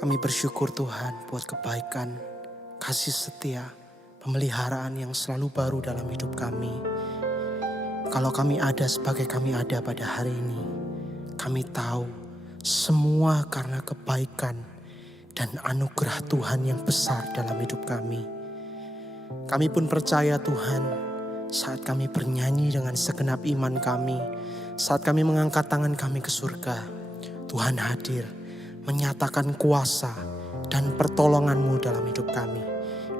Kami bersyukur Tuhan buat kebaikan, kasih setia, pemeliharaan yang selalu baru dalam hidup kami. Kalau kami ada sebagai kami ada pada hari ini, kami tahu semua karena kebaikan dan anugerah Tuhan yang besar dalam hidup kami. Kami pun percaya Tuhan, saat kami bernyanyi dengan segenap iman kami, saat kami mengangkat tangan kami ke surga, Tuhan hadir, menyatakan kuasa dan pertolongan-Mu dalam hidup kami.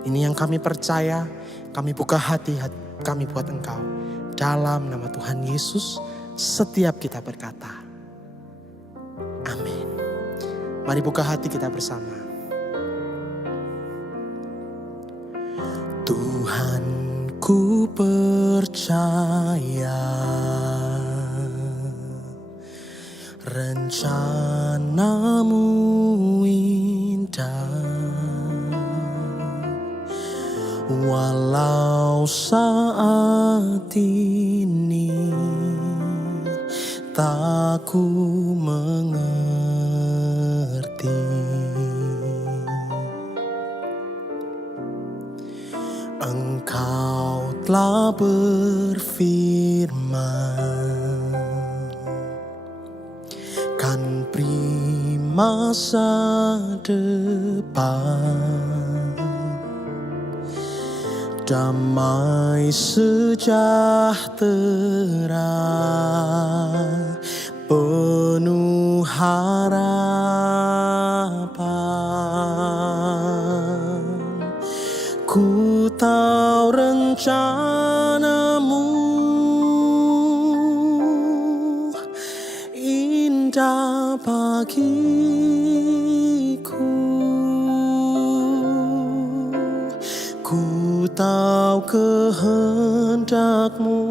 Ini yang kami percaya, kami buka hati kami buat Engkau. Dalam nama Tuhan Yesus, setiap kita berkata, amin. Mari buka hati kita bersama. Tuhan, ku percaya rencana-Mu indah, walau saat ini tak ku mengerti. Engkau telah berfirman, kan beri masa depan, damai sejahtera, penuh harapan. Ku tahu rencana-Mu indah bagiku. Ku tahu kehendak-Mu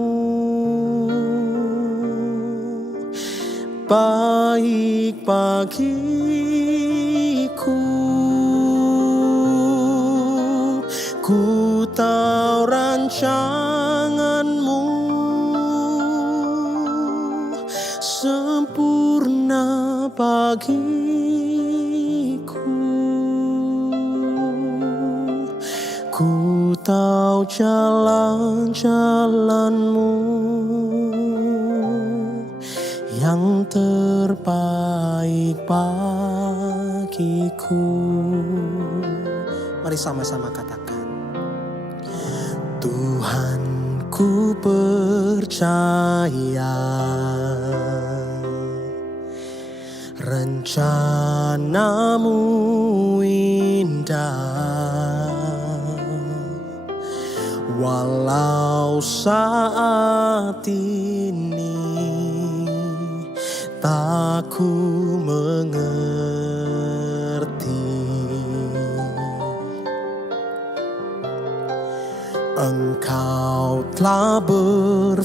baik bagiku. Ku tahu rancangan-Mu sempurna bagiku. Ku tahu jalan-jalan-Mu yang terbaik bagiku. Mari sama-sama katakan, Tuhan, ku percaya rencana-Mu indah, walau saat ini tak ku mengerti. Engkau telah berfirman,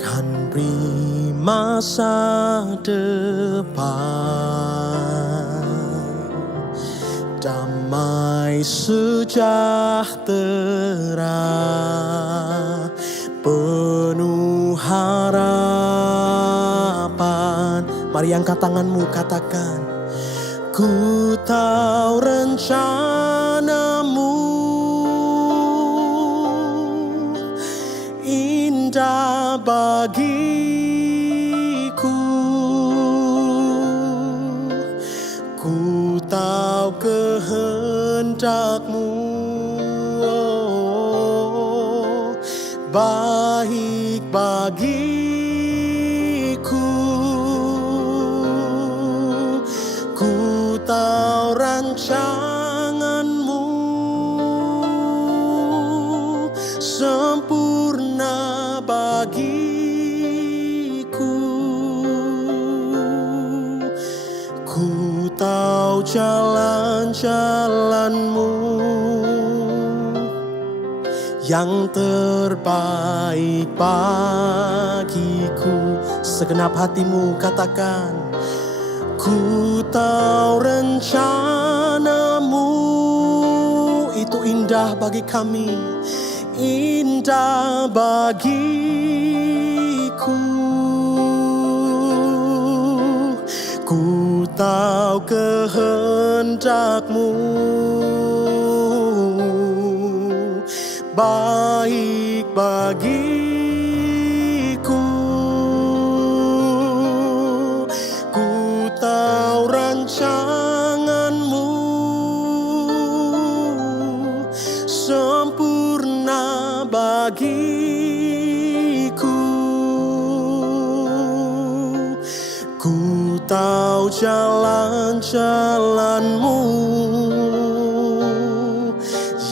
kan beri masa depan, damai sejahtera, penuh harapan. Mari angkat tanganmu, katakan, ku tahu rencana-Mu indah bagiku. Ku tahu kehendak-Mu baik bagiku. rancanganmu sempurna bagiku. Ku tahu jalan-jalanmu yang terbaik bagiku. Segenap hatimu katakan, ku tahu rencanamu itu indah bagi kami, indah bagiku. Ku tahu kehendakmu baik bagiku. Ku tahu rancanganmu sempurna bagiku. Ku tahu jalan-jalanmu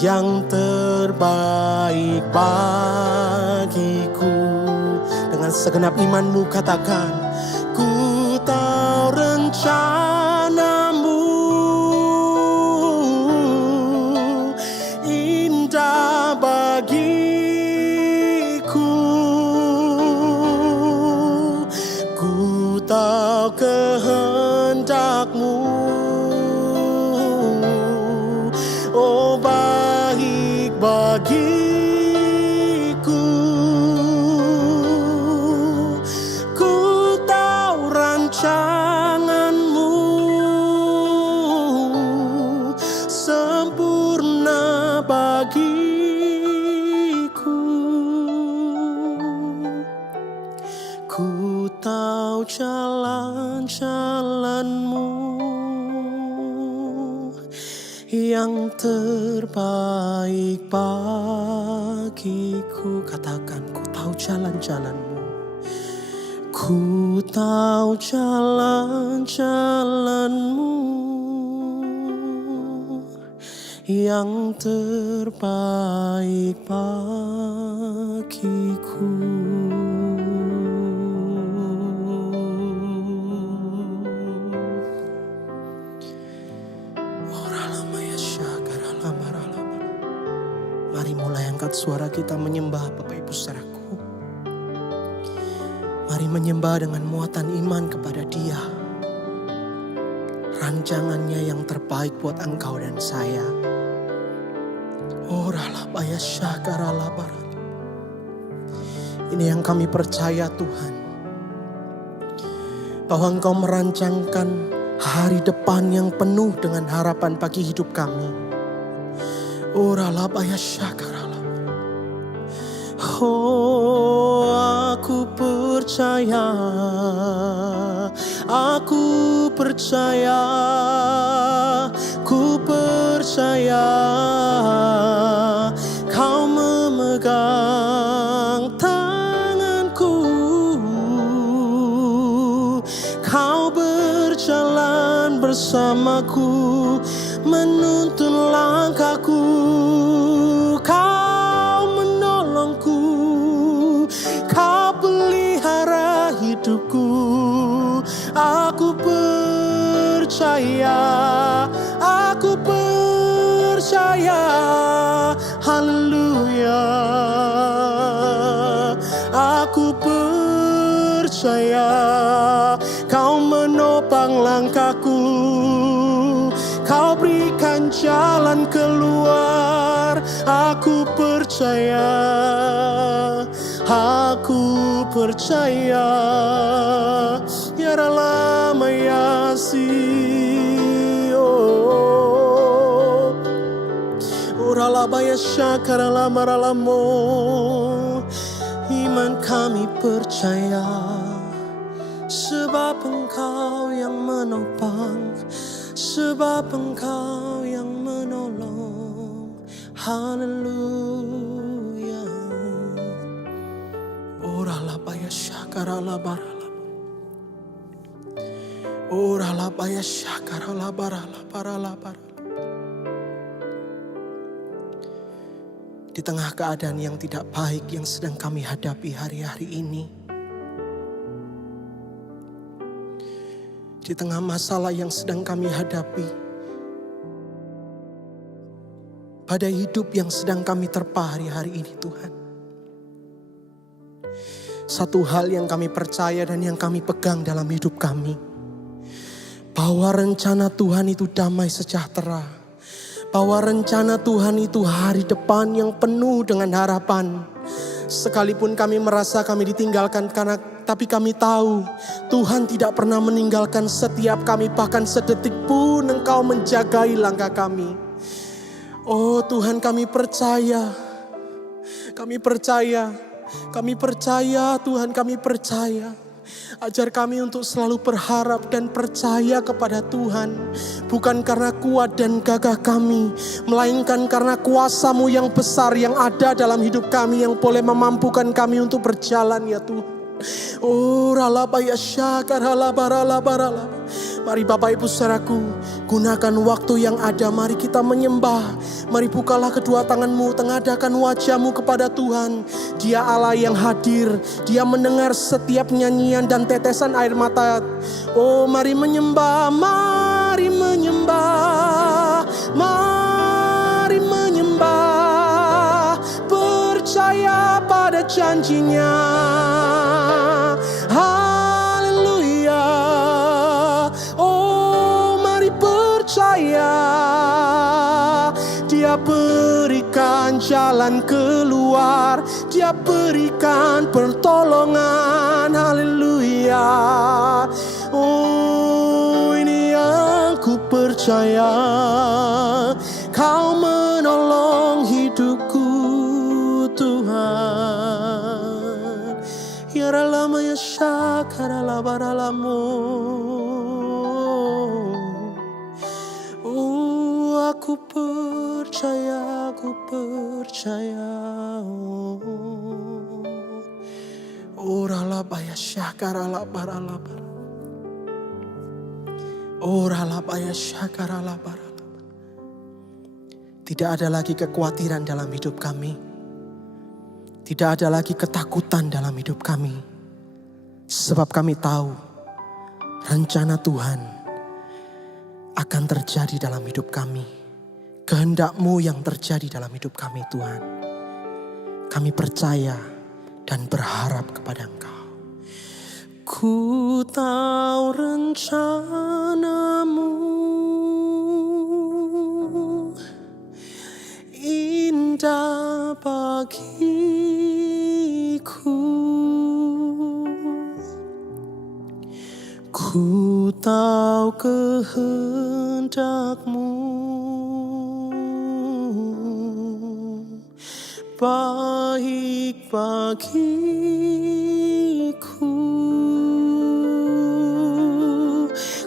yang terbaik bagiku. Dengan segenap imanmu katakan, ku tahu rencanamu indah bagiku. Ku tahu kehendakmu oh baik bagiku. Ku tahu rancanganmu sempurna bagiku. Ku tahu jalan-jalanmu yang terbaik bagiku. Katakan, ku tahu jalan-jalanmu. Ku tahu jalan-jalanmu yang terbaik bagiku. Mari mulai angkat suara kita menyembah Bapak Ibu saudaraku. Mari menyembah dengan muatan iman kepada Dia. Rancangannya yang terbaik buat engkau dan saya. Ini yang kami percaya Tuhan, bahwa Engkau merancangkan hari depan yang penuh dengan harapan bagi hidup kami. Oh, aku percaya, aku percaya, ku percaya, Kau memegang tanganku, Kau berjalan bersamaku, menuntun langkahku, Kau menolongku, Kau pelihara hidupku. Aku percaya, aku percaya, haleluya. Aku percaya, Kau menopang langkahku, Kau berikan jalan keluar. Aku percaya, aku percaya. Ya lama ya oh, urala baya syakara lama ralamo. Iman kami percaya, sebab Engkau yang menopang, sebab Engkau yang menolong. Haleluya. Orala baya syakara labarala. Orala baya syakara labarala barala barala. Di tengah keadaan yang tidak baik yang sedang kami hadapi hari-hari ini. Di tengah masalah yang sedang kami hadapi. Badai hidup yang sedang kami terpa hari-hari ini Tuhan. Satu hal yang kami percaya dan yang kami pegang dalam hidup kami. Bahwa rencana Tuhan itu damai sejahtera. Bahwa rencana Tuhan itu hari depan yang penuh dengan harapan. Sekalipun kami merasa kami ditinggalkan tapi kami tahu Tuhan tidak pernah meninggalkan setiap kami. Bahkan sedetik pun Engkau menjagai langkah kami. Oh Tuhan, kami percaya. Kami percaya. Kami percaya Tuhan, kami percaya. Ajar kami untuk selalu berharap dan percaya kepada Tuhan. Bukan karena kuat dan gagah kami, melainkan karena kuasa-Mu yang besar yang ada dalam hidup kami, yang boleh memampukan kami untuk berjalan ya Tuhan. Oh ralabaya syakar halabaralabarala. Mari Bapak Ibu saudaraku, gunakan waktu yang ada, mari kita menyembah. Mari bukalah kedua tanganmu, tengadakan wajahmu kepada Tuhan. Dia Allah yang hadir, Dia mendengar setiap nyanyian dan tetesan air mata. Oh mari menyembah, mari menyembah, mari menyembah. Percaya pada janjinya. Dia berikan jalan keluar, Dia berikan pertolongan, haleluya. Oh ini yang ku percaya, Kau menolong hidupku Tuhan. Ya ralama ya syakara baralamu. Aku percaya, aku percaya. Oralabaya syakara baralabar. Oralabaya syakara baralabar. Tidak ada lagi kekhawatiran dalam hidup kami. Tidak ada lagi ketakutan dalam hidup kami. Sebab kami tahu rencana Tuhan akan terjadi dalam hidup kami. Kehendak-Mu yang terjadi dalam hidup kami Tuhan. Kami percaya dan berharap kepada Engkau. Ku tahu rencana-Mu indah bagiku. Ku tahu kehendak-Mu baik bagiku.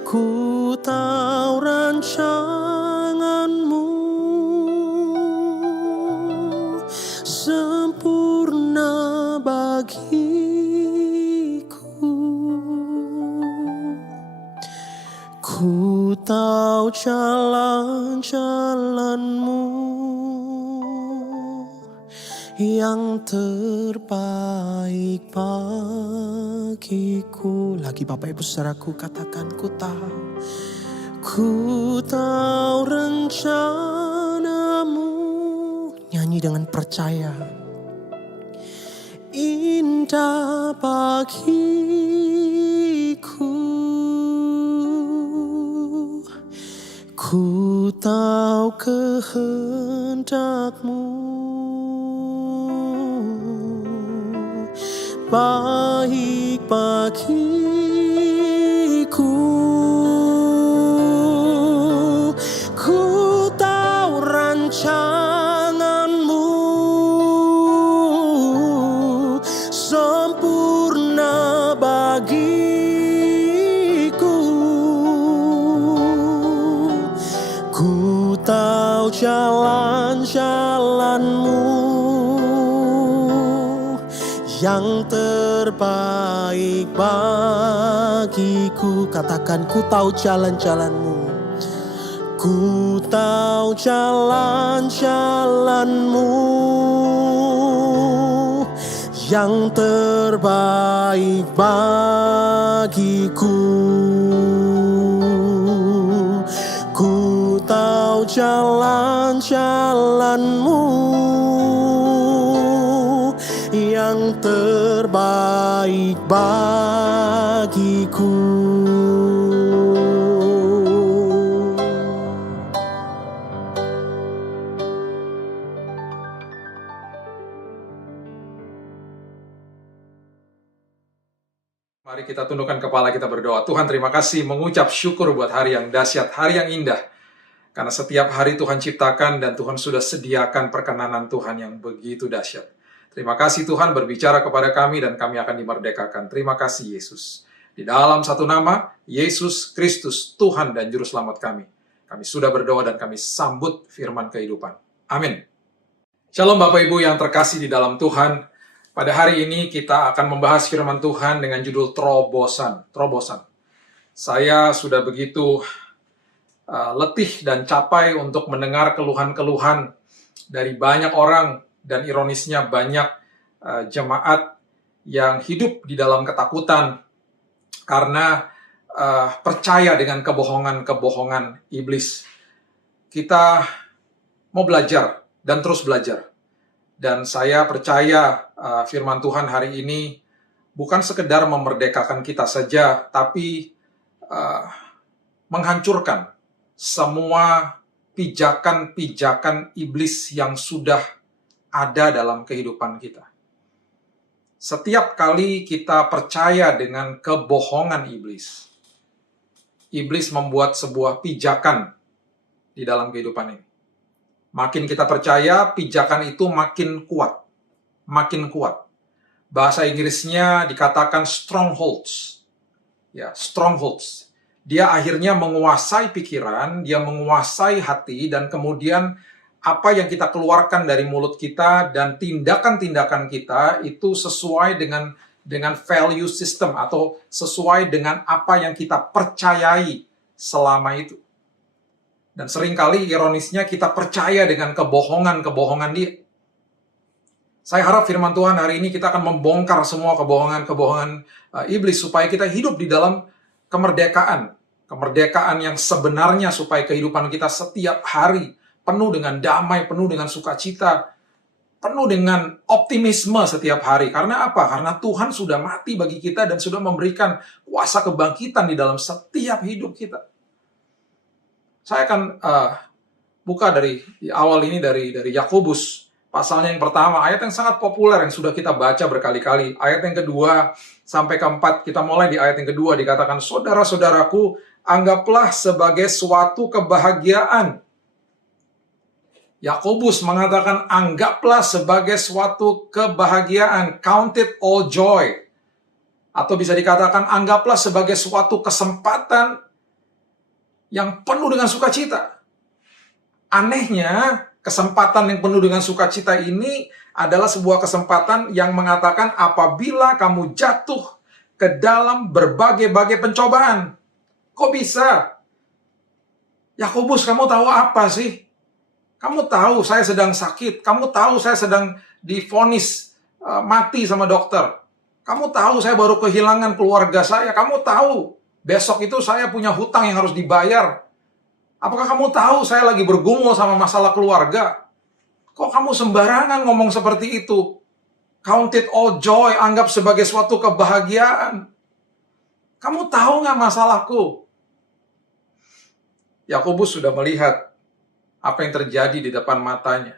Ku tahu rancangan-Mu sempurna bagiku. Ku tahu jalan-jalan-Mu yang terbaik bagiku. Lagi Bapak Ibu saudaraku, katakan ku tahu. Ku tahu rencana-Mu. Nyanyi dengan percaya. Indah bagiku. Ku tahu kehendak-Mu baik bagiku. Ku tahu rancangan-Mu sempurna bagiku. Ku tahu jalan-jalan-Mu yang terbaik bagiku. Katakan ku tahu jalan-jalan-Mu. Ku tahu jalan-jalan-Mu yang terbaik bagiku. Ku tahu jalan-jalan-Mu yang terbaik bagiku. Mari kita tundukkan kepala, kita berdoa. Tuhan, terima kasih, mengucap syukur buat hari yang dahsyat, hari yang indah. Karena setiap hari Tuhan ciptakan dan Tuhan sudah sediakan perkenanan Tuhan yang begitu dahsyat. Terima kasih Tuhan berbicara kepada kami dan kami akan dimerdekakan. Terima kasih Yesus. Di dalam satu nama, Yesus Kristus, Tuhan dan Juru Selamat kami. Kami sudah berdoa dan kami sambut firman kehidupan. Amin. Shalom Bapak Ibu yang terkasih di dalam Tuhan. Pada hari ini kita akan membahas firman Tuhan dengan judul terobosan. Terobosan. Saya sudah begitu letih dan capai untuk mendengar keluhan-keluhan dari banyak orang, dan ironisnya banyak jemaat yang hidup di dalam ketakutan karena percaya dengan kebohongan-kebohongan iblis. Kita mau belajar dan terus belajar. Dan saya percaya firman Tuhan hari ini bukan sekedar memerdekakan kita saja, tapi menghancurkan semua pijakan-pijakan iblis yang sudah ada dalam kehidupan kita. Setiap kali kita percaya dengan kebohongan iblis, iblis membuat sebuah pijakan di dalam kehidupan ini. Makin kita percaya, pijakan itu makin kuat. Makin kuat. Bahasa Inggrisnya dikatakan strongholds. Ya, strongholds. Dia akhirnya menguasai pikiran, dia menguasai hati, dan kemudian apa yang kita keluarkan dari mulut kita dan tindakan-tindakan kita itu sesuai dengan value system atau sesuai dengan apa yang kita percayai selama itu. Dan seringkali ironisnya kita percaya dengan kebohongan-kebohongan dia. Saya harap firman Tuhan hari ini kita akan membongkar semua kebohongan-kebohongan iblis supaya kita hidup di dalam kemerdekaan. Kemerdekaan yang sebenarnya supaya kehidupan kita setiap hari penuh dengan damai, penuh dengan sukacita, penuh dengan optimisme setiap hari. Karena apa? Karena Tuhan sudah mati bagi kita dan sudah memberikan kuasa kebangkitan di dalam setiap hidup kita. Saya akan buka di awal ini dari Yakobus, pasalnya yang pertama, ayat yang sangat populer yang sudah kita baca berkali-kali. Ayat yang kedua sampai keempat, kita mulai di ayat yang kedua, dikatakan, saudara-saudaraku, anggaplah sebagai suatu kebahagiaan. Yakobus mengatakan, anggaplah sebagai suatu kebahagiaan, count it all joy. Atau bisa dikatakan, anggaplah sebagai suatu kesempatan yang penuh dengan sukacita. Anehnya, kesempatan yang penuh dengan sukacita ini adalah sebuah kesempatan yang mengatakan apabila kamu jatuh ke dalam berbagai-bagai pencobaan. Kok bisa? Yakobus, kamu tahu apa sih? Kamu tahu saya sedang sakit. Kamu tahu saya sedang divonis mati sama dokter. Kamu tahu saya baru kehilangan keluarga saya. Kamu tahu besok itu saya punya hutang yang harus dibayar. Apakah kamu tahu saya lagi bergumul sama masalah keluarga? Kok kamu sembarangan ngomong seperti itu? Count it all joy, anggap sebagai suatu kebahagiaan. Kamu tahu nggak masalahku? Yakobus sudah melihat apa yang terjadi di depan matanya.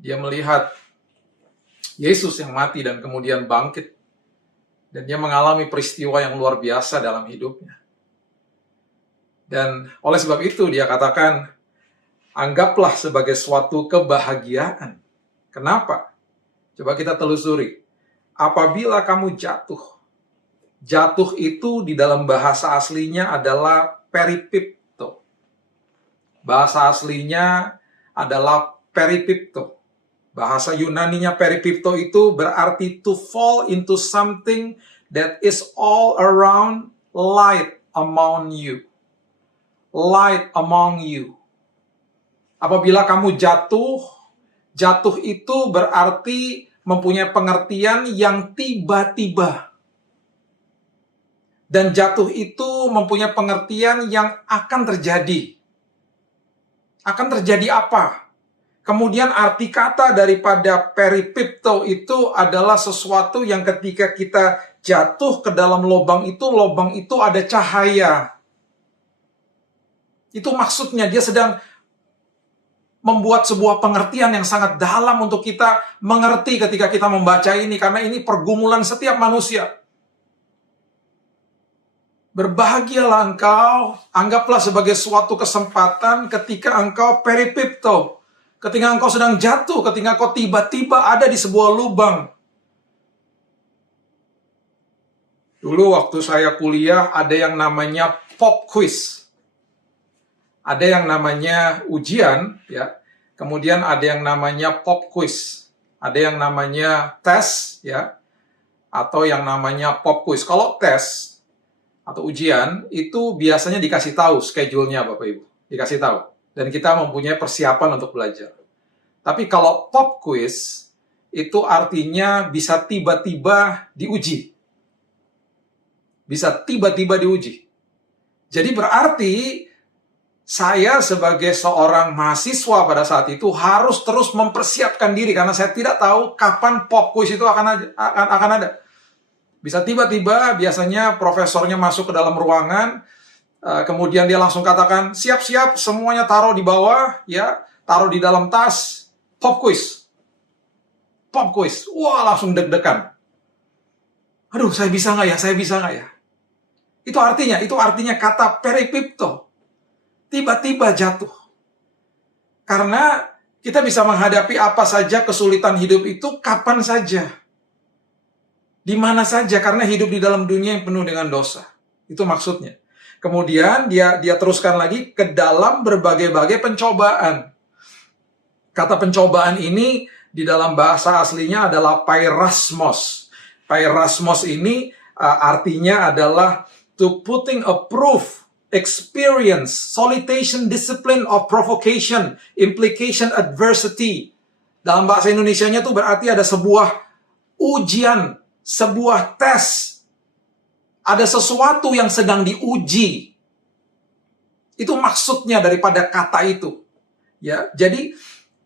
Dia melihat Yesus yang mati dan kemudian bangkit. Dan dia mengalami peristiwa yang luar biasa dalam hidupnya. Dan oleh sebab itu dia katakan, anggaplah sebagai suatu kebahagiaan. Kenapa? Coba kita telusuri. Apabila kamu jatuh. Jatuh itu di dalam bahasa aslinya adalah peripipto. Bahasa aslinya adalah peripipto. Bahasa Yunaninya peripipto itu berarti to fall into something that is all around light among you. light among you. Apabila kamu jatuh itu berarti mempunyai pengertian yang tiba-tiba. Dan jatuh itu mempunyai pengertian yang akan terjadi. Akan terjadi apa? Kemudian arti kata daripada peripipto itu adalah sesuatu yang ketika kita jatuh ke dalam lubang itu ada cahaya. Itu maksudnya, dia sedang membuat sebuah pengertian yang sangat dalam untuk kita mengerti ketika kita membaca ini, karena ini pergumulan setiap manusia. Berbahagialah engkau, anggaplah sebagai suatu kesempatan ketika engkau peripipto, ketika engkau sedang jatuh, ketika engkau tiba-tiba ada di sebuah lubang. Dulu waktu saya kuliah ada yang namanya pop quiz. Ada yang namanya ujian, ya. Kemudian ada yang namanya pop quiz. Ada yang namanya tes, ya. Atau yang namanya pop quiz. Kalau tes atau ujian itu biasanya dikasih tahu schedule-nya Bapak Ibu. Dikasih tahu. Dan kita mempunyai persiapan untuk belajar. Tapi kalau pop quiz itu artinya bisa tiba-tiba diuji. Bisa tiba-tiba diuji. Jadi berarti saya sebagai seorang mahasiswa pada saat itu harus terus mempersiapkan diri karena saya tidak tahu kapan pop quiz itu akan ada. Bisa tiba-tiba, biasanya profesornya masuk ke dalam ruangan, kemudian dia langsung katakan, siap-siap, semuanya taruh di bawah, ya, taruh di dalam tas, pop quiz. Pop quiz. Wah, langsung deg-degan. Aduh, saya bisa nggak ya? Itu artinya kata peripipto. Tiba-tiba jatuh. Karena kita bisa menghadapi apa saja kesulitan hidup itu kapan saja. Di mana saja, karena hidup di dalam dunia yang penuh dengan dosa. Itu maksudnya. Kemudian dia teruskan lagi ke dalam berbagai-bagai pencobaan. Kata pencobaan ini di dalam bahasa aslinya adalah pairasmos. Pairasmos ini artinya adalah to putting a proof, experience, solicitation, discipline of provocation, implication, adversity. Dalam bahasa Indonesianya itu berarti ada sebuah ujian, sebuah tes, ada sesuatu yang sedang diuji. Itu maksudnya daripada kata itu. Ya, jadi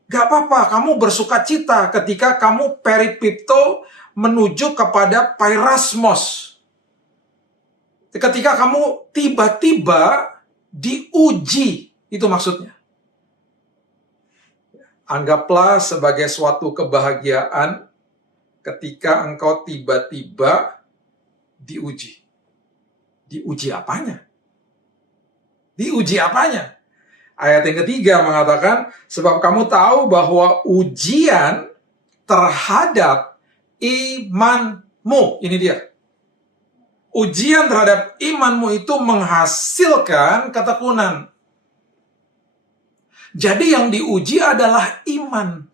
gak apa-apa kamu bersukacita ketika kamu peripipto menuju kepada pairasmos. Ketika kamu tiba-tiba diuji, itu maksudnya. Anggaplah sebagai suatu kebahagiaan ketika engkau tiba-tiba diuji. Diuji apanya? Diuji apanya? Ayat yang ketiga mengatakan, sebab kamu tahu bahwa ujian terhadap imanmu. Ini dia. Ujian terhadap imanmu itu menghasilkan ketekunan. Jadi yang diuji adalah iman.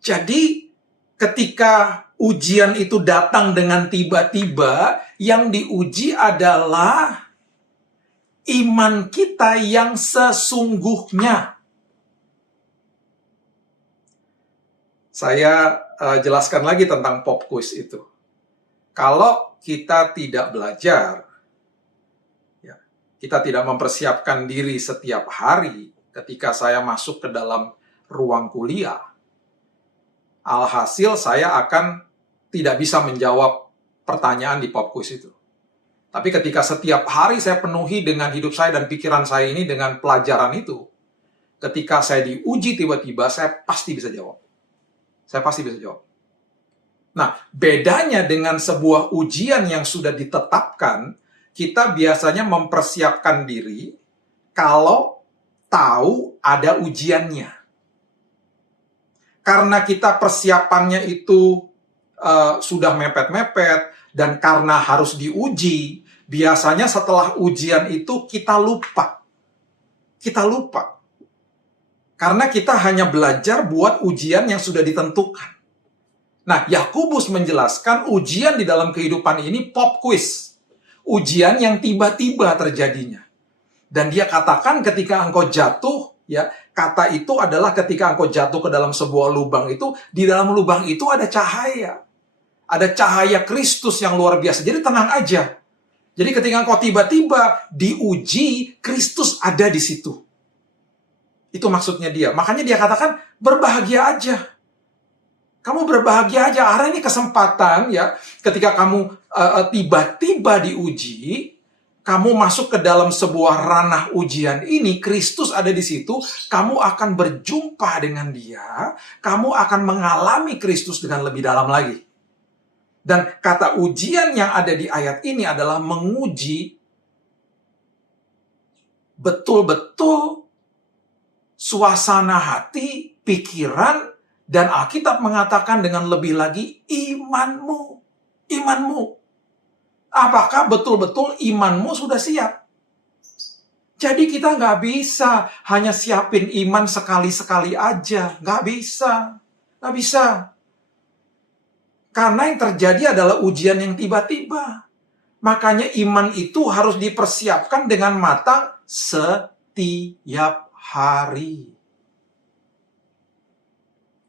Jadi ketika ujian itu datang dengan tiba-tiba, yang diuji adalah iman kita yang sesungguhnya. Saya jelaskan lagi tentang pop quiz itu. Kalau kita tidak belajar, ya, kita tidak mempersiapkan diri setiap hari ketika saya masuk ke dalam ruang kuliah, alhasil saya akan tidak bisa menjawab pertanyaan di pop quiz itu. Tapi ketika setiap hari saya penuhi dengan hidup saya dan pikiran saya ini dengan pelajaran itu, ketika saya diuji tiba-tiba, saya pasti bisa jawab. Saya pasti bisa jawab. Nah, bedanya dengan sebuah ujian yang sudah ditetapkan, kita biasanya mempersiapkan diri kalau tahu ada ujiannya. Karena kita persiapannya itu sudah mepet-mepet, dan karena harus diuji, biasanya setelah ujian itu kita lupa. Kita lupa. Karena kita hanya belajar buat ujian yang sudah ditentukan. Nah, Yakobus menjelaskan ujian di dalam kehidupan ini pop quiz. Ujian yang tiba-tiba terjadinya. Dan dia katakan ketika engkau jatuh, ya, kata itu adalah ketika engkau jatuh ke dalam sebuah lubang itu, di dalam lubang itu ada cahaya. Ada cahaya Kristus yang luar biasa. Jadi tenang aja. Jadi ketika engkau tiba-tiba diuji, Kristus ada di situ. Itu maksudnya dia. Makanya dia katakan, berbahagia aja. Kamu berbahagia aja. Karena ini kesempatan, ya, ketika kamu tiba-tiba diuji, kamu masuk ke dalam sebuah ranah ujian ini, Kristus ada di situ, kamu akan berjumpa dengan dia, kamu akan mengalami Kristus dengan lebih dalam lagi. Dan kata ujian yang ada di ayat ini adalah menguji betul-betul suasana hati, pikiran, dan Alkitab mengatakan dengan lebih lagi imanmu. Imanmu. Apakah betul-betul imanmu sudah siap? Jadi kita nggak bisa hanya siapin iman sekali-sekali aja. Nggak bisa. Nggak bisa. Karena yang terjadi adalah ujian yang tiba-tiba. Makanya iman itu harus dipersiapkan dengan matang setiap hari.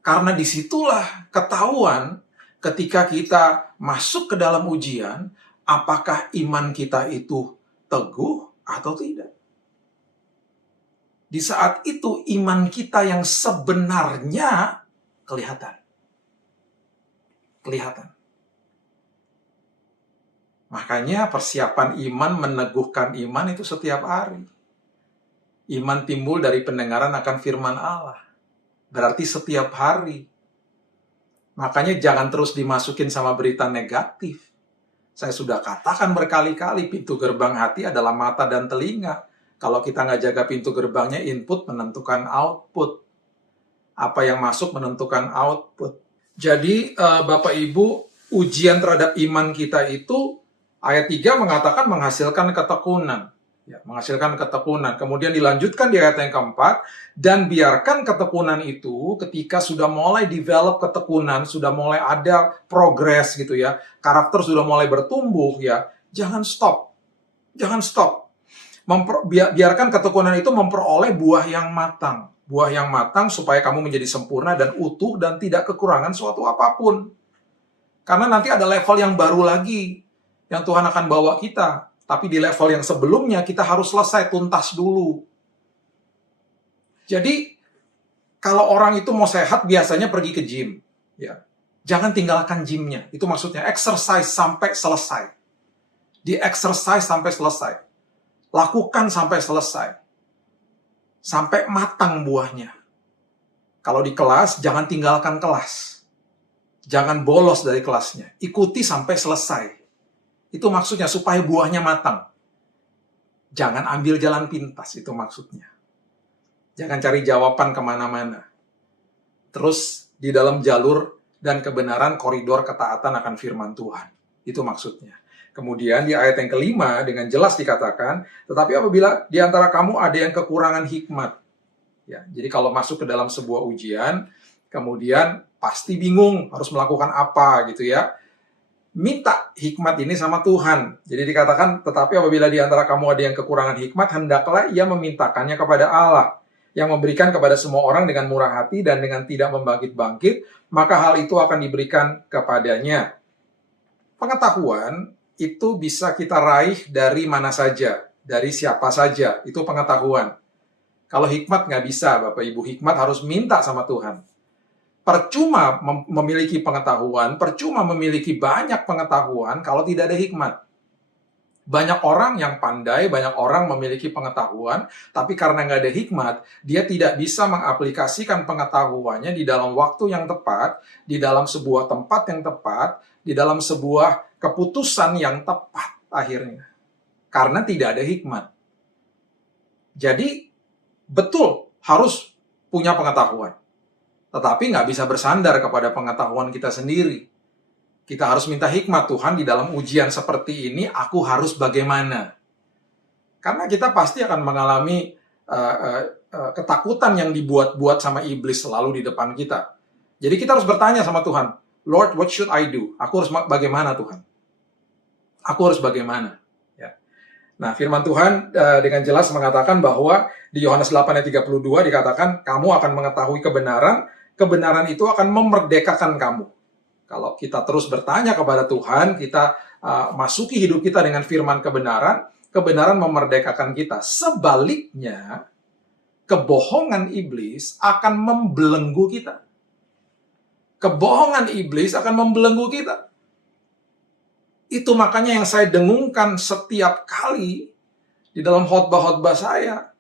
Karena disitulah ketahuan ketika kita masuk ke dalam ujian, apakah iman kita itu teguh atau tidak? Di saat itu iman kita yang sebenarnya kelihatan. Kelihatan. Makanya persiapan iman, meneguhkan iman itu setiap hari. Iman timbul dari pendengaran akan firman Allah. Berarti setiap hari. Makanya jangan terus dimasukin sama berita negatif. Saya sudah katakan berkali-kali, pintu gerbang hati adalah mata dan telinga. Kalau kita nggak jaga pintu gerbangnya, input menentukan output. Apa yang masuk menentukan output. Jadi, Bapak Ibu, ujian terhadap iman kita itu, ayat 3 mengatakan menghasilkan ketekunan. Ya, menghasilkan ketekunan. Kemudian dilanjutkan di ayat yang keempat, dan biarkan ketekunan itu ketika sudah mulai develop ketekunan, sudah mulai ada progres gitu ya, karakter sudah mulai bertumbuh ya, jangan stop. Jangan stop. Biarkan ketekunan itu memperoleh buah yang matang. Buah yang matang supaya kamu menjadi sempurna dan utuh dan tidak kekurangan suatu apapun. Karena nanti ada level yang baru lagi yang Tuhan akan bawa kita. Tapi di level yang sebelumnya kita harus selesai tuntas dulu. Jadi kalau orang itu mau sehat biasanya pergi ke gym, ya. Jangan tinggalkan gymnya. Itu maksudnya exercise sampai selesai. Di exercise sampai selesai. Lakukan sampai selesai. Sampai matang buahnya. Kalau di kelas, jangan tinggalkan kelas. Jangan bolos dari kelasnya. Ikuti sampai selesai. Itu maksudnya supaya buahnya matang. Jangan ambil jalan pintas, itu maksudnya. Jangan cari jawaban kemana-mana. Terus di dalam jalur dan kebenaran koridor ketaatan akan firman Tuhan. Itu maksudnya. Kemudian di ayat yang kelima dengan jelas dikatakan, tetapi apabila di antara kamu ada yang kekurangan hikmat. Ya, jadi kalau masuk ke dalam sebuah ujian, kemudian pasti bingung harus melakukan apa gitu ya. Minta hikmat ini sama Tuhan. Jadi dikatakan, tetapi apabila di antara kamu ada yang kekurangan hikmat, hendaklah ia memintakannya kepada Allah, yang memberikan kepada semua orang dengan murah hati dan dengan tidak membangkit-bangkit, maka hal itu akan diberikan kepadanya. Pengetahuan itu bisa kita raih dari mana saja, dari siapa saja, itu pengetahuan. Kalau hikmat nggak bisa, Bapak Ibu, hikmat harus minta sama Tuhan. Percuma memiliki pengetahuan, percuma memiliki banyak pengetahuan kalau tidak ada hikmat. Banyak orang yang pandai, banyak orang memiliki pengetahuan, tapi karena nggak ada hikmat, dia tidak bisa mengaplikasikan pengetahuannya di dalam waktu yang tepat, di dalam sebuah tempat yang tepat, di dalam sebuah keputusan yang tepat akhirnya. Karena tidak ada hikmat. Jadi, betul harus punya pengetahuan. Tetapi nggak bisa bersandar kepada pengetahuan kita sendiri. Kita harus minta hikmat, Tuhan, di dalam ujian seperti ini, aku harus bagaimana? Karena kita pasti akan mengalami ketakutan yang dibuat-buat sama iblis selalu di depan kita. Jadi kita harus bertanya sama Tuhan, Lord, what should I do? Aku harus bagaimana, Tuhan? Aku harus bagaimana? Ya. Nah, firman Tuhan dengan jelas mengatakan bahwa di Yohanes 8 ayat 32 dikatakan, kamu akan mengetahui kebenaran, kebenaran itu akan memerdekakan kamu. Kalau kita terus bertanya kepada Tuhan, kita masuki hidup kita dengan firman kebenaran, kebenaran memerdekakan kita. Sebaliknya, kebohongan iblis akan membelenggu kita. Kebohongan iblis akan membelenggu kita. Itu makanya yang saya dengungkan setiap kali di dalam khotbah-khotbah saya.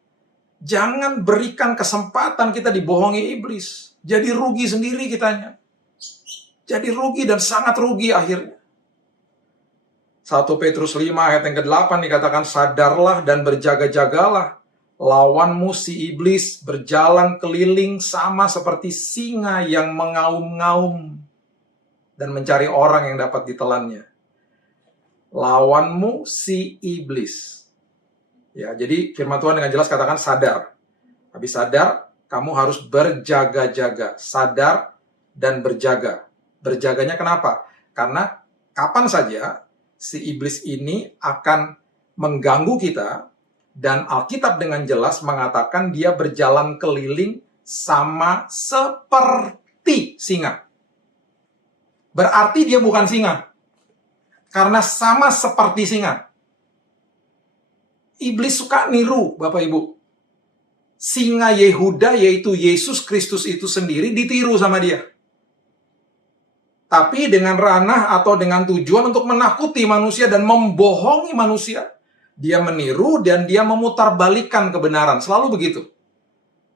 Jangan berikan kesempatan kita dibohongi iblis. Jadi rugi sendiri kitanya. Jadi rugi dan sangat rugi akhirnya. 1 Petrus 5 ayat yang ke-8 dikatakan, sadarlah dan berjaga-jagalah. Lawanmu si iblis berjalan keliling sama seperti singa yang mengaum-ngaum dan mencari orang yang dapat ditelannya. Lawanmu si iblis. Ya, jadi firman Tuhan dengan jelas katakan sadar. Habis sadar, kamu harus berjaga-jaga. Sadar dan berjaga. Berjaganya kenapa? Karena kapan saja si iblis ini akan mengganggu kita, dan Alkitab dengan jelas mengatakan dia berjalan keliling sama seperti singa. Berarti dia bukan singa. Karena sama seperti singa. Iblis suka niru, Bapak Ibu. Singa Yehuda, yaitu Yesus Kristus itu sendiri, ditiru sama dia. Tapi dengan ranah atau dengan tujuan untuk menakuti manusia dan membohongi manusia. Dia meniru dan dia memutarbalikkan kebenaran. Selalu begitu.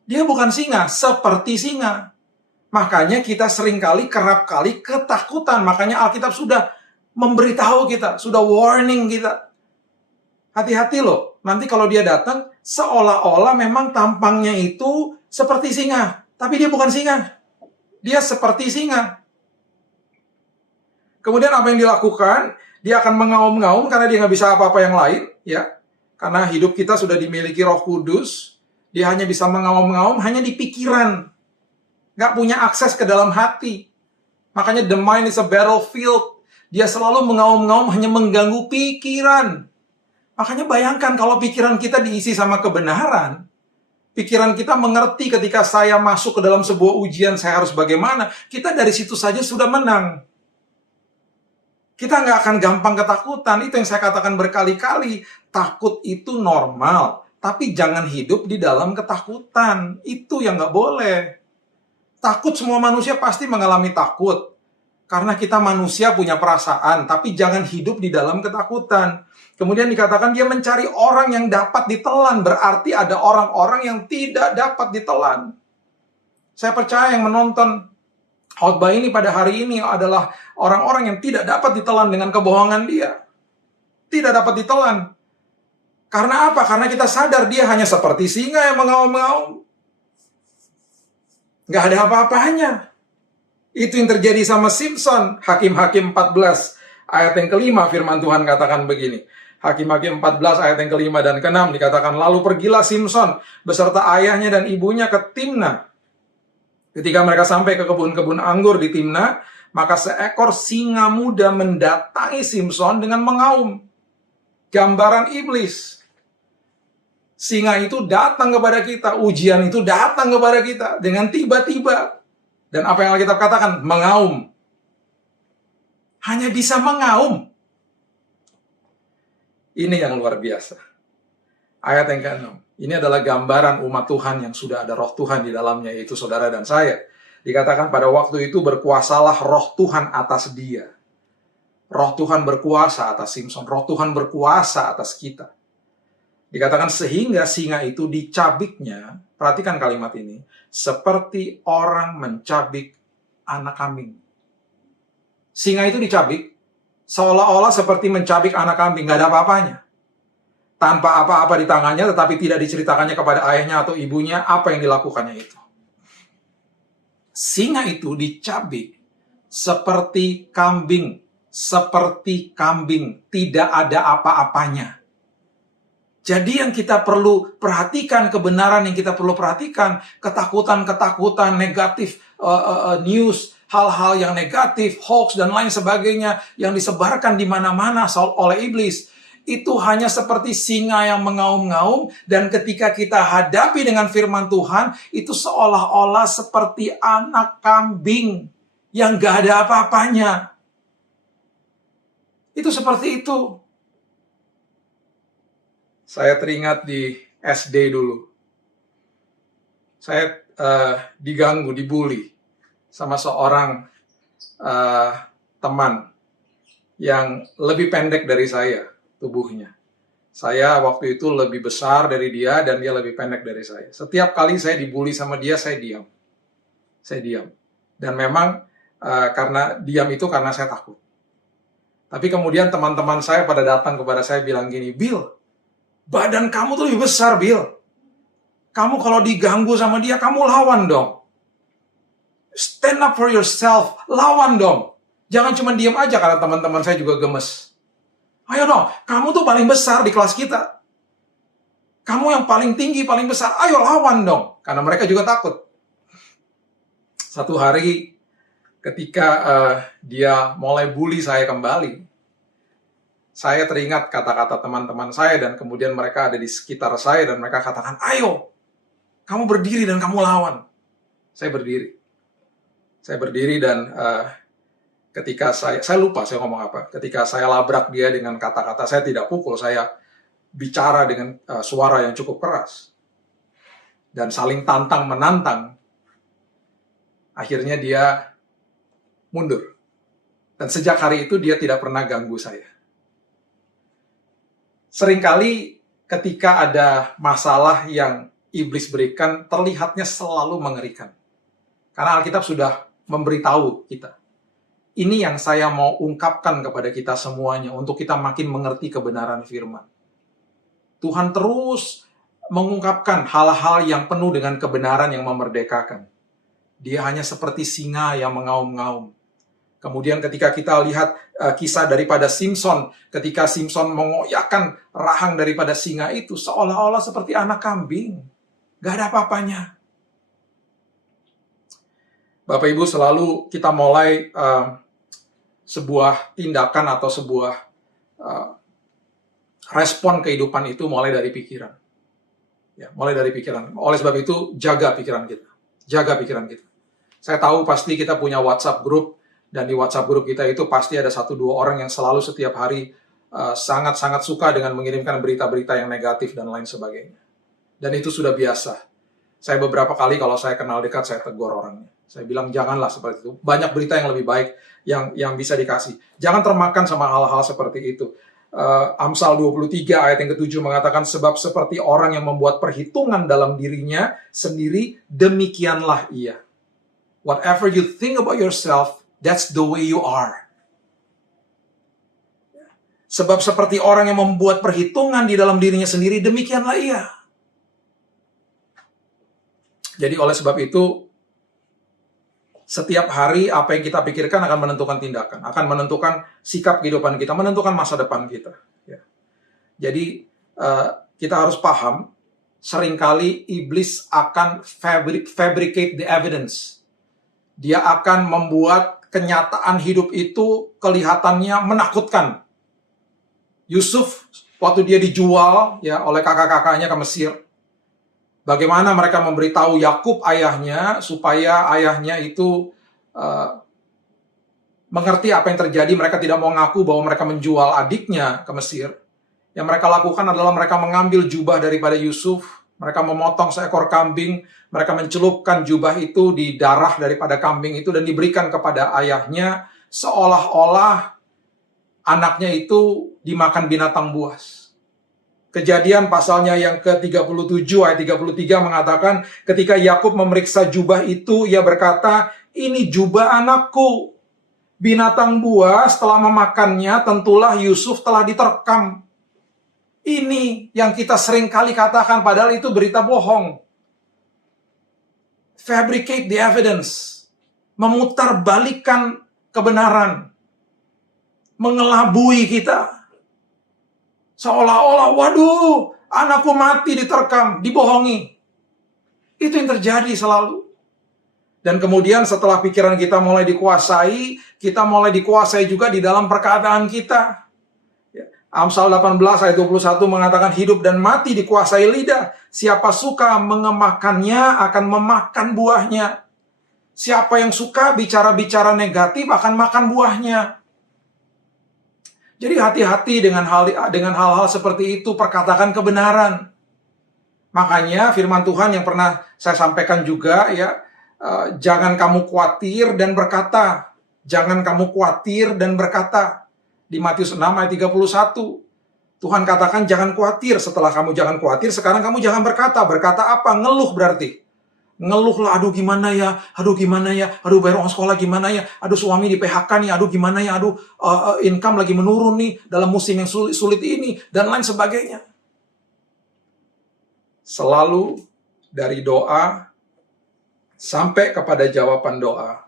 Dia bukan singa, seperti singa. Makanya kita seringkali, kerap kali ketakutan. Makanya Alkitab sudah memberitahu kita, sudah warning kita. Hati-hati loh, nanti kalau dia datang, seolah-olah memang tampangnya itu seperti singa. Tapi dia bukan singa. Dia seperti singa. Kemudian apa yang dilakukan? Dia akan mengaum-ngaum karena dia nggak bisa apa-apa yang lain. Ya, karena hidup kita sudah dimiliki Roh Kudus. Dia hanya bisa mengaum-ngaum hanya di pikiran. Nggak punya akses ke dalam hati. Makanya the mind is a battlefield. Dia selalu mengaum-ngaum hanya mengganggu pikiran. Makanya bayangkan kalau pikiran kita diisi sama kebenaran. Pikiran kita mengerti ketika saya masuk ke dalam sebuah ujian, saya harus bagaimana. Kita dari situ saja sudah menang. Kita nggak akan gampang ketakutan. Itu yang saya katakan berkali-kali. Takut itu normal. Tapi jangan hidup di dalam ketakutan. Itu yang nggak boleh. Takut, semua manusia pasti mengalami takut. Karena kita manusia punya perasaan, tapi jangan hidup di dalam ketakutan. Kemudian dikatakan dia mencari orang yang dapat ditelan, berarti ada orang-orang yang tidak dapat ditelan. Saya percaya yang menonton khotbah ini pada hari ini adalah orang-orang yang tidak dapat ditelan dengan kebohongan dia. Tidak dapat ditelan. Karena apa? Karena kita sadar dia hanya seperti singa yang mengaum-ngaum. Nggak ada apa-apanya. Itu yang terjadi sama Simson. Hakim-Hakim 14 ayat yang kelima firman Tuhan katakan begini. Hakim-Hakim 14 ayat yang kelima dan keenam dikatakan, lalu pergilah Simson beserta ayahnya dan ibunya ke Timna. Ketika mereka sampai ke kebun-kebun anggur di Timna, maka seekor singa muda mendatangi Simson dengan mengaum. Gambaran iblis. Singa itu datang kepada kita, ujian itu datang kepada kita dengan tiba-tiba. Dan apa yang Alkitab katakan? Mengaum. Hanya bisa mengaum. Ini yang luar biasa. Ayat yang ke-6. Ini adalah gambaran umat Tuhan yang sudah ada roh Tuhan di dalamnya, yaitu saudara dan saya. Dikatakan pada waktu itu berkuasalah roh Tuhan atas dia. Roh Tuhan berkuasa atas Simson. Roh Tuhan berkuasa atas kita. Dikatakan sehingga singa itu dicabiknya, perhatikan kalimat ini, seperti orang mencabik anak kambing. Singa itu dicabik, seolah-olah seperti mencabik anak kambing, nggak ada apa-apanya. Tanpa apa-apa di tangannya, tetapi tidak diceritakannya kepada ayahnya atau ibunya apa yang dilakukannya itu. Singa itu dicabik seperti kambing, tidak ada apa-apanya. Jadi yang kita perlu perhatikan, kebenaran yang kita perlu perhatikan, ketakutan-ketakutan negatif, news, hal-hal yang negatif, hoax dan lain sebagainya yang disebarkan di mana-mana oleh iblis. itu hanya seperti singa yang mengaum-ngaum, dan ketika kita hadapi dengan firman Tuhan, itu seolah-olah seperti anak kambing yang gak ada apa-apanya. Itu seperti itu. Saya teringat di SD dulu. Saya diganggu, dibully sama seorang teman yang lebih pendek dari saya tubuhnya. Saya waktu itu lebih besar dari dia dan dia lebih pendek dari saya. Setiap kali saya dibully sama dia, saya diam. Saya diam. Dan memang karena diam itu karena saya takut. Tapi kemudian teman-teman saya pada datang kepada saya bilang gini, Bill, badan kamu tuh lebih besar, Bill. Kamu kalau diganggu sama dia, kamu lawan dong. Stand up for yourself, lawan dong. Jangan cuma diam aja karena teman-teman saya juga gemes. Ayo dong, kamu tuh paling besar di kelas kita. Kamu yang paling tinggi, paling besar, ayo lawan dong. Karena mereka juga takut. Satu hari ketika dia mulai bully saya kembali, saya teringat kata-kata teman-teman saya dan kemudian mereka ada di sekitar saya dan mereka katakan, ayo, kamu berdiri dan kamu lawan. Saya berdiri. Saya berdiri dan ketika saya lupa saya ngomong apa. Ketika saya labrak dia dengan kata-kata, saya tidak pukul, saya bicara dengan suara yang cukup keras. Dan saling tantang-menantang. Akhirnya dia mundur. Dan sejak hari itu dia tidak pernah ganggu saya. Seringkali ketika ada masalah yang iblis berikan, terlihatnya selalu mengerikan. Karena Alkitab sudah memberitahu kita. Ini yang saya mau ungkapkan kepada kita semuanya, untuk kita makin mengerti kebenaran firman. Tuhan terus mengungkapkan hal-hal yang penuh dengan kebenaran yang memerdekakan. Dia hanya seperti singa yang mengaum-ngaum. Kemudian ketika kita lihat kisah daripada Simpson, ketika Simpson mengoyakkan rahang daripada singa itu, seolah-olah seperti anak kambing. Gak ada apa-apanya. Bapak Ibu, selalu kita mulai sebuah tindakan atau sebuah respon kehidupan itu mulai dari pikiran. Ya, mulai dari pikiran. Oleh sebab itu, jaga pikiran kita. Jaga pikiran kita. Saya tahu pasti kita punya WhatsApp group, dan di WhatsApp group kita itu pasti ada 1-2 orang yang selalu setiap hari sangat-sangat suka dengan mengirimkan berita-berita yang negatif dan lain sebagainya. Dan itu sudah biasa. Saya beberapa kali kalau saya kenal dekat, saya tegur orangnya. Saya bilang, janganlah seperti itu. Banyak berita yang lebih baik yang bisa dikasih. Jangan termakan sama hal-hal seperti itu. Amsal 23 ayat yang ke-7 mengatakan, sebab seperti orang yang membuat perhitungan dalam dirinya sendiri, demikianlah ia. Whatever you think about yourself, that's the way you are. Sebab seperti orang yang membuat perhitungan di dalam dirinya sendiri, demikianlah ia. Jadi oleh sebab itu, setiap hari apa yang kita pikirkan akan menentukan tindakan, akan menentukan sikap kehidupan kita, menentukan masa depan kita. Ya. Jadi kita harus paham, seringkali iblis akan fabricate the evidence. Dia akan membuat kenyataan hidup itu kelihatannya menakutkan. Yusuf waktu dia dijual ya oleh kakak-kakaknya ke Mesir, bagaimana mereka memberitahu Yakub ayahnya supaya ayahnya itu mengerti apa yang terjadi. Mereka tidak mau ngaku bahwa mereka menjual adiknya ke Mesir. Yang mereka lakukan adalah mereka mengambil jubah daripada Yusuf, mereka memotong seekor kambing, mereka mencelupkan jubah itu di darah daripada kambing itu dan diberikan kepada ayahnya, seolah-olah anaknya itu dimakan binatang buas. Kejadian pasalnya yang ke-37 ayat 33 mengatakan, ketika Yakub memeriksa jubah itu, ia berkata, ini jubah anakku. Binatang buas setelah memakannya, tentulah Yusuf telah diterkam. Ini yang kita sering kali katakan, padahal itu berita bohong. Fabricate the evidence. Memutarbalikkan kebenaran. Mengelabui kita. Seolah-olah, waduh, anakku mati diterkam, dibohongi. Itu yang terjadi selalu. Dan kemudian setelah pikiran kita mulai dikuasai, kita mulai dikuasai juga di dalam perkataan kita. Amsal 18 ayat 21 mengatakan hidup dan mati dikuasai lidah. Siapa suka mengemakannya akan memakan buahnya. Siapa yang suka bicara-bicara negatif akan makan buahnya. Jadi hati-hati dengan hal-hal seperti itu, perkatakan kebenaran. Makanya firman Tuhan yang pernah saya sampaikan juga ya, jangan kamu khawatir dan berkata. Jangan kamu khawatir dan berkata. Di Matius 6 ayat 31. Tuhan katakan jangan khawatir. Setelah kamu jangan khawatir, sekarang kamu jangan berkata. Berkata apa? Ngeluh berarti. Ngeluh lah, aduh gimana ya, aduh bayar uang sekolah gimana ya, aduh suami di PHK nih, aduh gimana ya, aduh income lagi menurun nih dalam musim yang sulit ini, dan lain sebagainya. Selalu dari doa sampai kepada jawaban doa,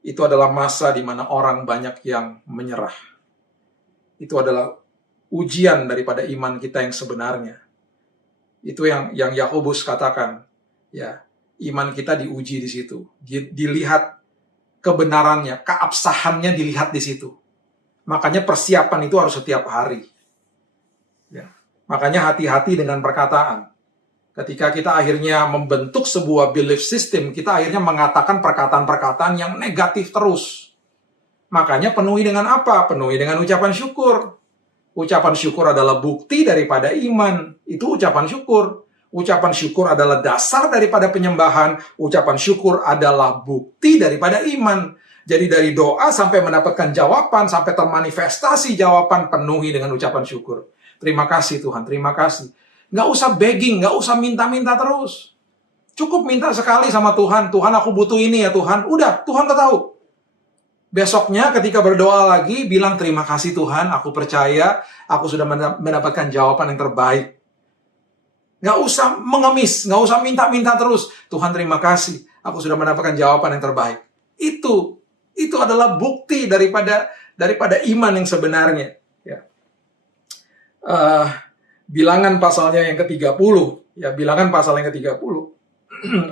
itu adalah masa di mana orang banyak yang menyerah. Itu adalah ujian daripada iman kita yang sebenarnya. Itu yang Yakobus katakan, ya, iman kita diuji di situ. Dilihat kebenarannya, keabsahannya dilihat di situ. Makanya persiapan itu harus setiap hari. Ya. Makanya hati-hati dengan perkataan. Ketika kita akhirnya membentuk sebuah belief system, kita akhirnya mengatakan perkataan-perkataan yang negatif terus. Makanya penuhi dengan apa? Penuhi dengan ucapan syukur. Ucapan syukur adalah bukti daripada iman. Itu ucapan syukur. Ucapan syukur adalah dasar daripada penyembahan. Ucapan syukur adalah bukti daripada iman. Jadi dari doa sampai mendapatkan jawaban, sampai termanifestasi jawaban, penuhi dengan ucapan syukur. Terima kasih Tuhan, terima kasih. Nggak usah begging, nggak usah minta-minta terus. Cukup minta sekali sama Tuhan. Tuhan, aku butuh ini ya Tuhan. Udah, Tuhan udah tahu. Besoknya ketika berdoa lagi, bilang terima kasih Tuhan, aku percaya, aku sudah mendapatkan jawaban yang terbaik. Nggak usah mengemis, nggak usah minta-minta terus. Tuhan terima kasih, aku sudah mendapatkan jawaban yang terbaik. Itu adalah bukti daripada iman yang sebenarnya. Ya. Bilangan pasalnya yang ke-30, ya bilangan pasal yang ke-30.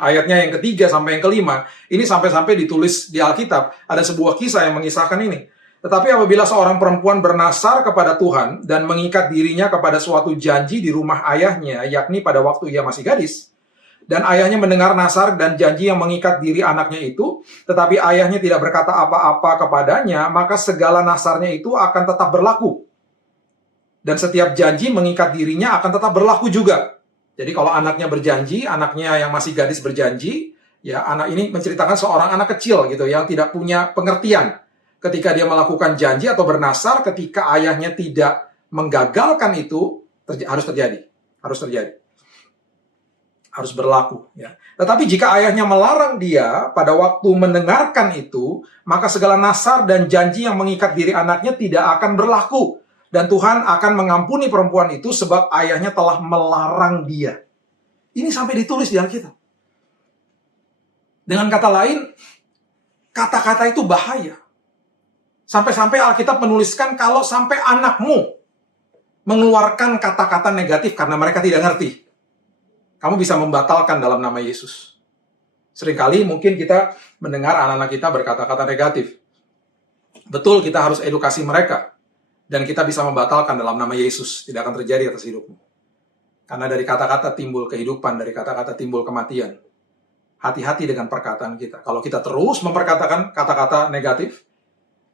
Ayatnya yang ketiga sampai yang kelima, ini sampai-sampai ditulis di Alkitab. Ada sebuah kisah yang mengisahkan ini. Tetapi apabila seorang perempuan bernasar kepada Tuhan dan mengikat dirinya kepada suatu janji di rumah ayahnya, yakni pada waktu ia masih gadis, dan ayahnya mendengar nasar dan janji yang mengikat diri anaknya itu, tetapi ayahnya tidak berkata apa-apa kepadanya, maka segala nasarnya itu akan tetap berlaku. Dan setiap janji mengikat dirinya akan tetap berlaku juga. Jadi kalau anaknya berjanji, anaknya yang masih gadis berjanji, ya anak ini menceritakan seorang anak kecil gitu yang tidak punya pengertian. Ketika dia melakukan janji atau bernasar, ketika ayahnya tidak menggagalkan itu, harus terjadi. Harus berlaku. Ya. Tetapi jika ayahnya melarang dia pada waktu mendengarkan itu, maka segala nasar dan janji yang mengikat diri anaknya tidak akan berlaku. Dan Tuhan akan mengampuni perempuan itu sebab ayahnya telah melarang dia. Ini sampai ditulis di Alkitab. Dengan kata lain, kata-kata itu bahaya. Sampai-sampai Alkitab menuliskan kalau sampai anakmu mengeluarkan kata-kata negatif karena mereka tidak ngerti, kamu bisa membatalkan dalam nama Yesus. Seringkali mungkin kita mendengar anak-anak kita berkata-kata negatif. Betul, kita harus edukasi mereka. Dan kita bisa membatalkan dalam nama Yesus. Tidak akan terjadi atas hidupmu. Karena dari kata-kata timbul kehidupan, dari kata-kata timbul kematian. Hati-hati dengan perkataan kita. Kalau kita terus memperkatakan kata-kata negatif,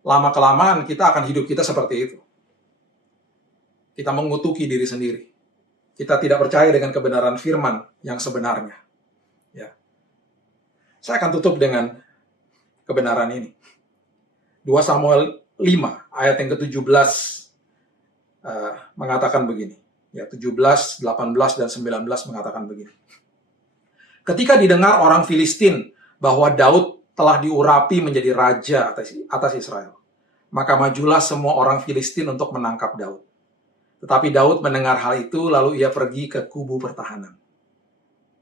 lama-kelamaan kita akan hidup kita seperti itu. Kita mengutuki diri sendiri. Kita tidak percaya dengan kebenaran firman yang sebenarnya. Ya. Saya akan tutup dengan kebenaran ini. 2 Samuel 5, ayat yang ke-17 mengatakan begini. Ya, 17, 18, dan 19 mengatakan begini. Ketika didengar orang Filistin bahwa Daud telah diurapi menjadi raja atas Israel, maka majulah semua orang Filistin untuk menangkap Daud. Tetapi Daud mendengar hal itu, lalu ia pergi ke kubu pertahanan.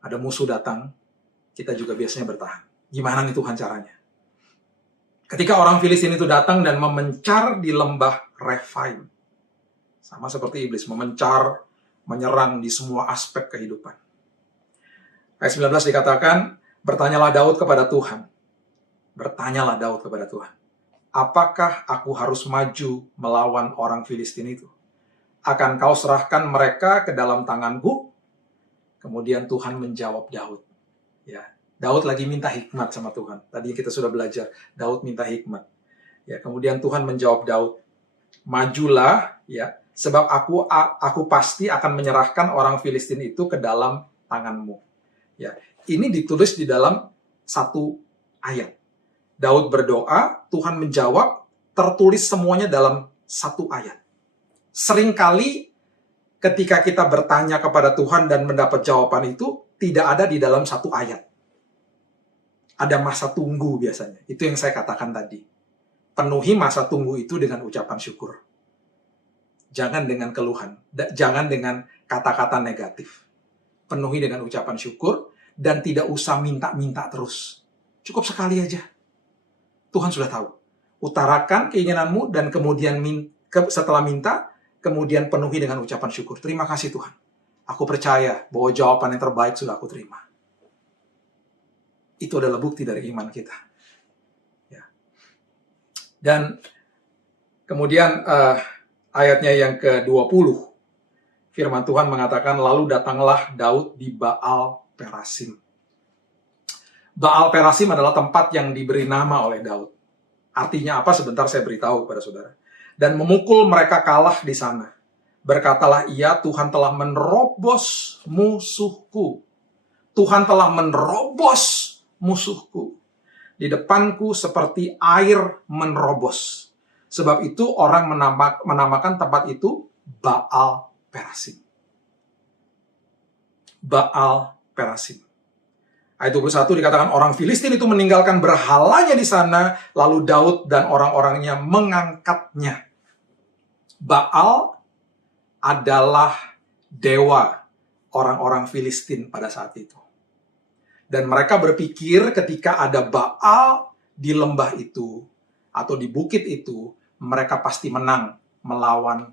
Ada musuh datang, kita juga biasanya bertahan. Gimana nih Tuhan caranya? Ketika orang Filistin itu datang dan memencar di lembah Refaim. Sama seperti iblis, memencar, menyerang di semua aspek kehidupan. Ayat 19 dikatakan, bertanyalah Daud kepada Tuhan. Bertanyalah Daud kepada Tuhan. Apakah aku harus maju melawan orang Filistin itu? akan kau serahkan mereka ke dalam tanganku. Kemudian Tuhan menjawab Daud. Ya, Daud lagi minta hikmat sama Tuhan. Tadi kita sudah belajar, Daud minta hikmat. Ya, kemudian Tuhan menjawab Daud, majulah, ya, sebab aku pasti akan menyerahkan orang Filistin itu ke dalam tanganmu. Ya, ini ditulis di dalam satu ayat. Daud berdoa, Tuhan menjawab, tertulis semuanya dalam satu ayat. Seringkali ketika kita bertanya kepada Tuhan dan mendapat jawaban itu, tidak ada di dalam satu ayat. Ada masa tunggu biasanya. Itu yang saya katakan tadi. Penuhi masa tunggu itu dengan ucapan syukur. Jangan dengan keluhan. Jangan dengan kata-kata negatif. Penuhi dengan ucapan syukur dan tidak usah minta-minta terus. Cukup sekali aja. Tuhan sudah tahu. Utarakan keinginanmu dan kemudian setelah minta, kemudian penuhi dengan ucapan syukur. Terima kasih Tuhan. Aku percaya bahwa jawaban yang terbaik sudah aku terima. Itu adalah bukti dari iman kita. Ya. Dan kemudian ayatnya yang ke-20. Firman Tuhan mengatakan, lalu datanglah Daud di Baal Perasim. Baal Perasim adalah tempat yang diberi nama oleh Daud. Artinya apa? Sebentar saya beritahu kepada saudara. Dan memukul mereka kalah di sana. Berkatalah ia, Tuhan telah menerobos musuhku. Tuhan telah menerobos musuhku. Di depanku seperti air menerobos. Sebab itu orang menamakan tempat itu Baal Perasim. Baal Perasim. Ayat 21 dikatakan orang Filistin itu meninggalkan berhalanya di sana, lalu Daud dan orang-orangnya mengangkatnya. Baal adalah dewa orang-orang Filistin pada saat itu. Dan mereka berpikir ketika ada Baal di lembah itu, atau di bukit itu, mereka pasti menang melawan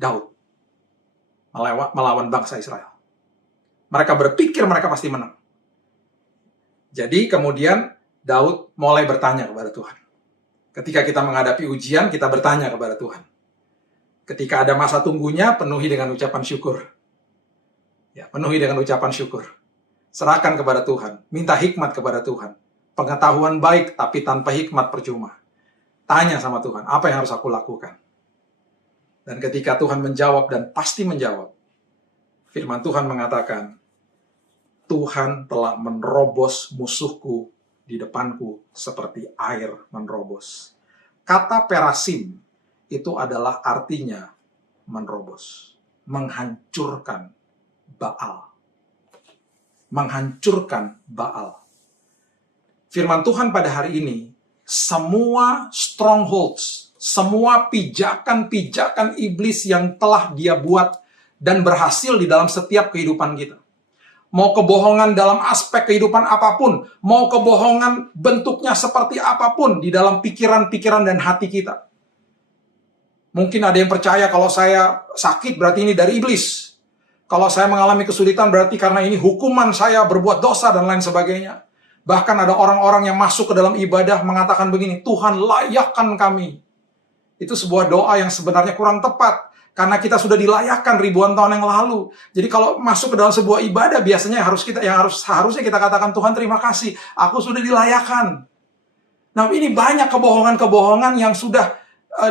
Daud. Melawan bangsa Israel. Mereka berpikir mereka pasti menang. Jadi kemudian Daud mulai bertanya kepada Tuhan. Ketika kita menghadapi ujian, kita bertanya kepada Tuhan. Ketika ada masa tunggunya, penuhi dengan ucapan syukur. Ya, penuhi dengan ucapan syukur. Serahkan kepada Tuhan. Minta hikmat kepada Tuhan. Pengetahuan baik, tapi tanpa hikmat percuma. Tanya sama Tuhan, apa yang harus aku lakukan? Dan ketika Tuhan menjawab dan pasti menjawab, firman Tuhan mengatakan, Tuhan telah menerobos musuhku di depanku seperti air menerobos. Kata perasim itu adalah artinya menerobos, menghancurkan Baal. Menghancurkan Baal. Firman Tuhan pada hari ini, semua strongholds, semua pijakan-pijakan iblis yang telah dia buat dan berhasil di dalam setiap kehidupan kita. Mau kebohongan dalam aspek kehidupan apapun, mau kebohongan bentuknya seperti apapun di dalam pikiran-pikiran dan hati kita. Mungkin ada yang percaya kalau saya sakit berarti ini dari iblis. Kalau saya mengalami kesulitan berarti karena ini hukuman saya berbuat dosa dan lain sebagainya. Bahkan ada orang-orang yang masuk ke dalam ibadah mengatakan begini, Tuhan layakkan kami. Itu sebuah doa yang sebenarnya kurang tepat. Karena kita sudah dilayakkan ribuan tahun yang lalu. Jadi kalau masuk ke dalam sebuah ibadah, biasanya harusnya kita katakan, Tuhan terima kasih, aku sudah dilayakkan. Nah ini banyak kebohongan-kebohongan yang sudah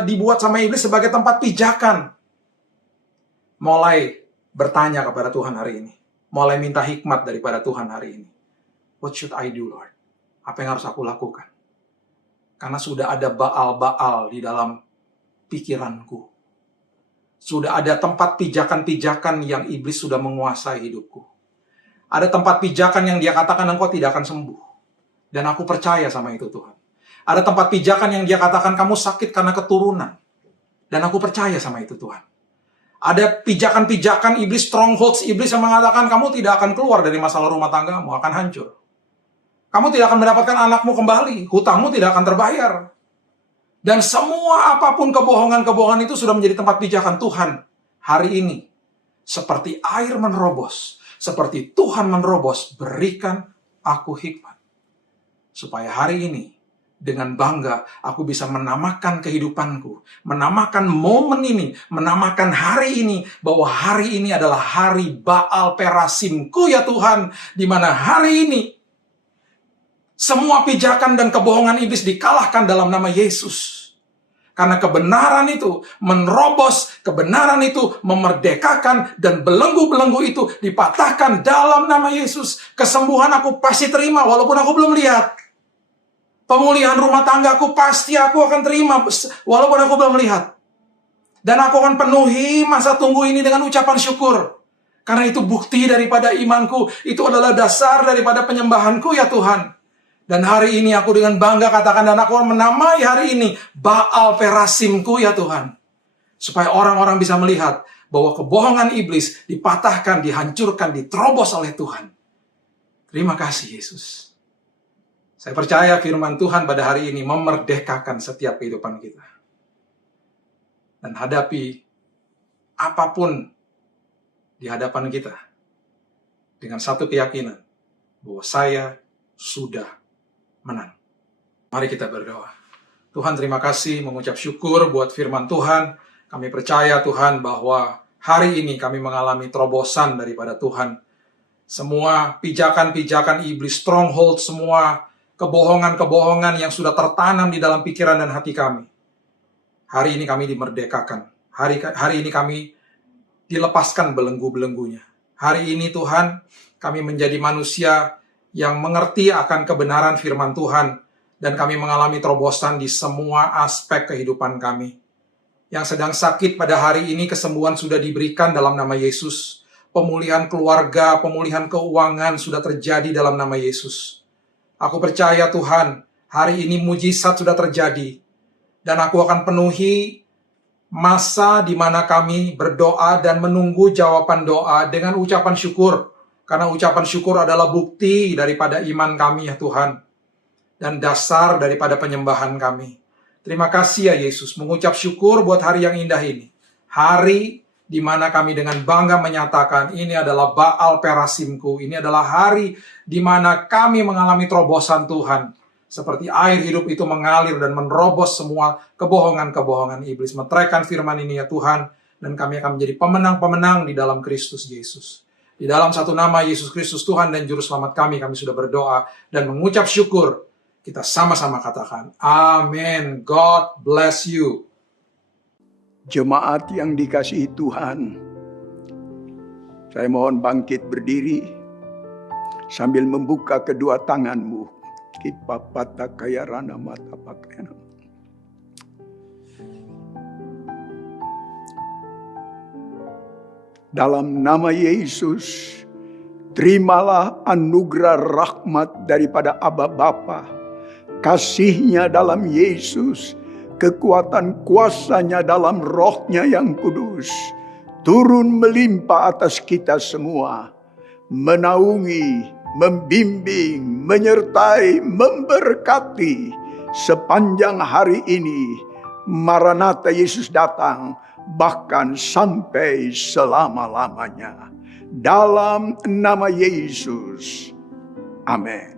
dibuat sama iblis sebagai tempat pijakan. Mulai bertanya kepada Tuhan hari ini. Mulai minta hikmat daripada Tuhan hari ini. What should I do, Lord? Apa yang harus aku lakukan? Karena sudah ada Baal-Baal di dalam pikiranku. Sudah ada tempat pijakan-pijakan yang iblis sudah menguasai hidupku. Ada tempat pijakan yang dia katakan engkau tidak akan sembuh. Dan aku percaya sama itu Tuhan. Ada tempat pijakan yang dia katakan kamu sakit karena keturunan. Dan aku percaya sama itu Tuhan. Ada pijakan-pijakan iblis, strongholds iblis yang mengatakan kamu tidak akan keluar dari masalah rumah tanggamu, akan hancur. Kamu tidak akan mendapatkan anakmu kembali, hutangmu tidak akan terbayar. Dan semua apapun kebohongan-kebohongan itu sudah menjadi tempat pijakan Tuhan. Hari ini, seperti air menerobos, seperti Tuhan menerobos, berikan aku hikmat. Supaya hari ini, dengan bangga aku bisa menamakan kehidupanku, menamakan momen ini, menamakan hari ini, bahwa hari ini adalah hari Baal Perasimku ya Tuhan, di mana hari ini semua pijakan dan kebohongan iblis dikalahkan dalam nama Yesus. Karena kebenaran itu menerobos, kebenaran itu memerdekakan, dan belenggu-belenggu itu dipatahkan dalam nama Yesus. Kesembuhan aku pasti terima walaupun aku belum lihat. Pemulihan rumah tanggaku pasti aku akan terima walaupun aku belum lihat. Dan aku akan penuhi masa tunggu ini dengan ucapan syukur. Karena itu bukti daripada imanku, itu adalah dasar daripada penyembahanku ya Tuhan. Dan hari ini aku dengan bangga katakan, dan aku menamai hari ini Baal Perasimku ya Tuhan. Supaya orang-orang bisa melihat bahwa kebohongan iblis dipatahkan, dihancurkan, diterobos oleh Tuhan. Terima kasih Yesus. Saya percaya firman Tuhan pada hari ini memerdekakan setiap kehidupan kita. Dan hadapi apapun di hadapan kita dengan satu keyakinan bahwa saya sudah menang. Mari kita berdoa. Tuhan, terima kasih, mengucap syukur buat firman Tuhan. Kami percaya Tuhan bahwa hari ini kami mengalami terobosan daripada Tuhan. Semua pijakan-pijakan iblis, stronghold, semua kebohongan-kebohongan yang sudah tertanam di dalam pikiran dan hati kami. Hari ini kami dimerdekakan. Hari ini kami dilepaskan belenggu-belenggunya. Hari ini Tuhan, kami menjadi manusia yang mengerti akan kebenaran firman Tuhan, dan kami mengalami terobosan di semua aspek kehidupan kami. Yang sedang sakit pada hari ini, kesembuhan sudah diberikan dalam nama Yesus. Pemulihan keluarga, pemulihan keuangan sudah terjadi dalam nama Yesus. Aku percaya Tuhan, hari ini mujizat sudah terjadi, dan aku akan penuhi masa di mana kami berdoa dan menunggu jawaban doa dengan ucapan syukur. Karena ucapan syukur adalah bukti daripada iman kami ya Tuhan. Dan dasar daripada penyembahan kami. Terima kasih ya Yesus, mengucap syukur buat hari yang indah ini. Hari di mana kami dengan bangga menyatakan ini adalah Baal Perasimku. Ini adalah hari di mana kami mengalami terobosan Tuhan. Seperti air hidup itu mengalir dan menerobos semua kebohongan-kebohongan iblis. Meteraikan firman ini ya Tuhan. Dan kami akan menjadi pemenang-pemenang di dalam Kristus Yesus. Di dalam satu nama Yesus Kristus Tuhan dan Juru Selamat kami sudah berdoa dan mengucap syukur. Kita sama-sama katakan, amin. God bless you. Jemaat yang dikasihi Tuhan, saya mohon bangkit berdiri sambil membuka kedua tanganmu. Kipapata kaya rana mata pakaian. Dalam nama Yesus, terimalah anugerah rahmat daripada Aba Bapa, kasih-Nya dalam Yesus, kekuatan kuasa-Nya dalam Roh-Nya yang kudus, turun melimpah atas kita semua, menaungi, membimbing, menyertai, memberkati sepanjang hari ini. Maranatha, Yesus datang, bahkan sampai selama-lamanya. Dalam nama Yesus. Amin.